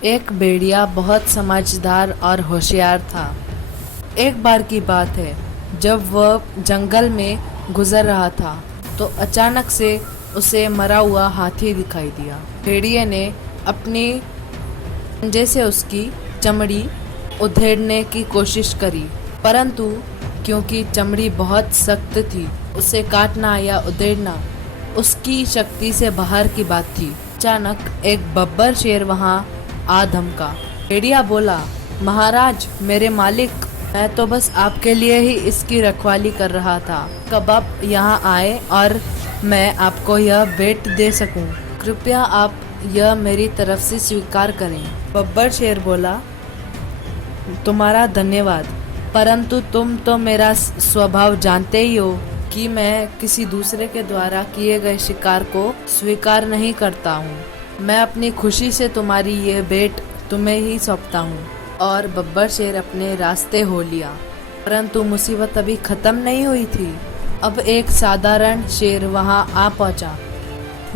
एक भेड़िया बहुत समझदार और होशियार था। एक बार की बात है, जब वह जंगल में गुजर रहा था तो अचानक से उसे मरा हुआ हाथी दिखाई दिया। भेड़िए ने अपनी पंजे से उसकी चमड़ी उधेड़ने की कोशिश करी, परंतु क्योंकि चमड़ी बहुत सख्त थी, उसे काटना या उधेड़ना उसकी शक्ति से बाहर की बात थी। अचानक एक बब्बर शेर वहां आ धमका। भेड़िया बोला, महाराज मेरे मालिक, मैं तो बस आपके लिए ही इसकी रखवाली कर रहा था। कब आप यहाँ आए और मैं आपको यह भेंट दे सकूं, कृपया आप यह मेरी तरफ से स्वीकार करें। बब्बर शेर बोला, तुम्हारा धन्यवाद, परंतु तुम तो मेरा स्वभाव जानते ही हो कि मैं किसी दूसरे के द्वारा किए गए शिकार को स्वीकार नहीं करता हूँ। मैं अपनी खुशी से तुम्हारी ये भेंट तुम्हें ही सौंपता हूँ। और बब्बर शेर अपने रास्ते हो लिया, परंतु मुसीबत अभी खत्म नहीं हुई थी। अब एक साधारण शेर वहाँ आ पहुँचा।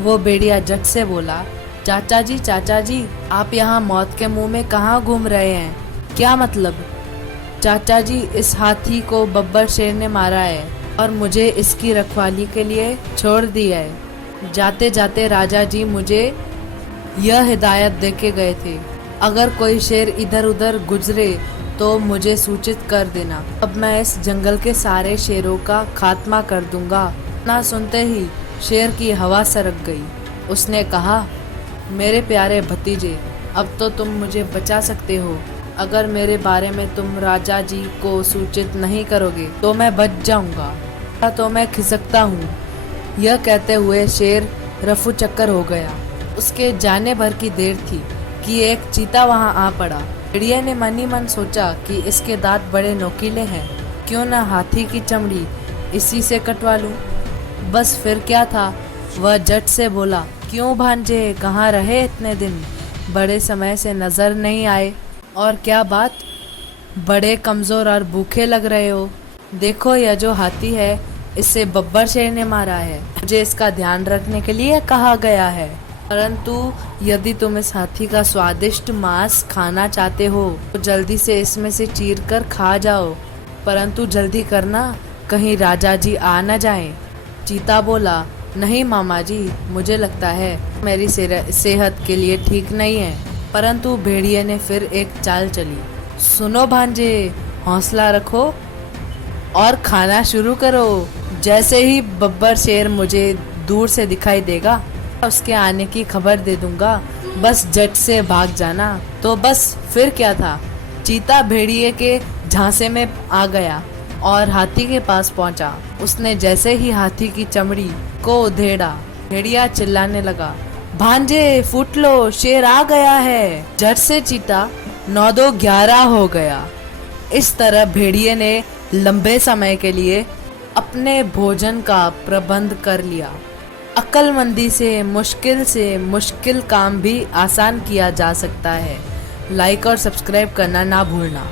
वो भेड़िया झट से बोला, चाचा जी, आप यहाँ मौत के मुंह में कहाँ घूम रहे हैं? क्या मतलब? चाचा जी, इस हाथी को बब्बर शेर ने मारा है और मुझे इसकी रखवाली के लिए छोड़ दिया है। जाते जाते राजा जी मुझे यह हिदायत देके गए थे, अगर कोई शेर इधर उधर गुजरे तो मुझे सूचित कर देना। अब मैं इस जंगल के सारे शेरों का खात्मा कर दूंगा। ना सुनते ही शेर की हवा सरक गई। उसने कहा, मेरे प्यारे भतीजे, अब तो तुम मुझे बचा सकते हो। अगर मेरे बारे में तुम राजा जी को सूचित नहीं करोगे तो मैं बच जाऊंगा। तो मैं खिसकता हूँ। यह कहते हुए शेर रफू चक्कर हो गया। उसके जाने भर की देर थी कि एक चीता वहां आ पड़ा। भेड़िया ने मन ही मन सोचा कि इसके दांत बड़े नोकीले हैं, क्यों न हाथी की चमड़ी इसी से कटवा लूं। बस फिर क्या था, वह झट से बोला, क्यों भांजे, कहाँ रहे इतने दिन? बड़े समय से नजर नहीं आए। और क्या बात, बड़े कमजोर और भूखे लग रहे हो। देखो, यह जो हाथी है इसे बब्बर शेर ने मारा है। मुझे इसका ध्यान रखने के लिए कहा गया है, परंतु यदि तुम इस हाथी का स्वादिष्ट मांस खाना चाहते हो तो जल्दी से इसमें से चीर कर खा जाओ, परंतु जल्दी करना, कहीं राजा जी आ न जाएं। चीता बोला, नहीं मामा जी, मुझे लगता है मेरी सेहत के लिए ठीक नहीं है। परंतु भेड़िए ने फिर एक चाल चली। सुनो भांजे, हौसला रखो और खाना शुरू करो। जैसे ही बब्बर शेर मुझे दूर से दिखाई देगा, उसके आने की खबर दे दूंगा, बस झट से भाग जाना। तो बस फिर क्या था, चीता भेड़िए के झांसे में आ गया और हाथी के पास पहुंचा। उसने जैसे ही हाथी की चमड़ी को उधेड़ा, भेड़िया चिल्लाने लगा, भांजे फूट लो, शेर आ गया है। झट से चीता 9-2-11 हो गया। इस तरह भेड़िए ने लंबे समय के लिए अपने भोजन का प्रबंध कर लिया। अक्लमंदी से मुश्किल काम भी आसान किया जा सकता है। लाइक और सब्सक्राइब करना ना भूलना।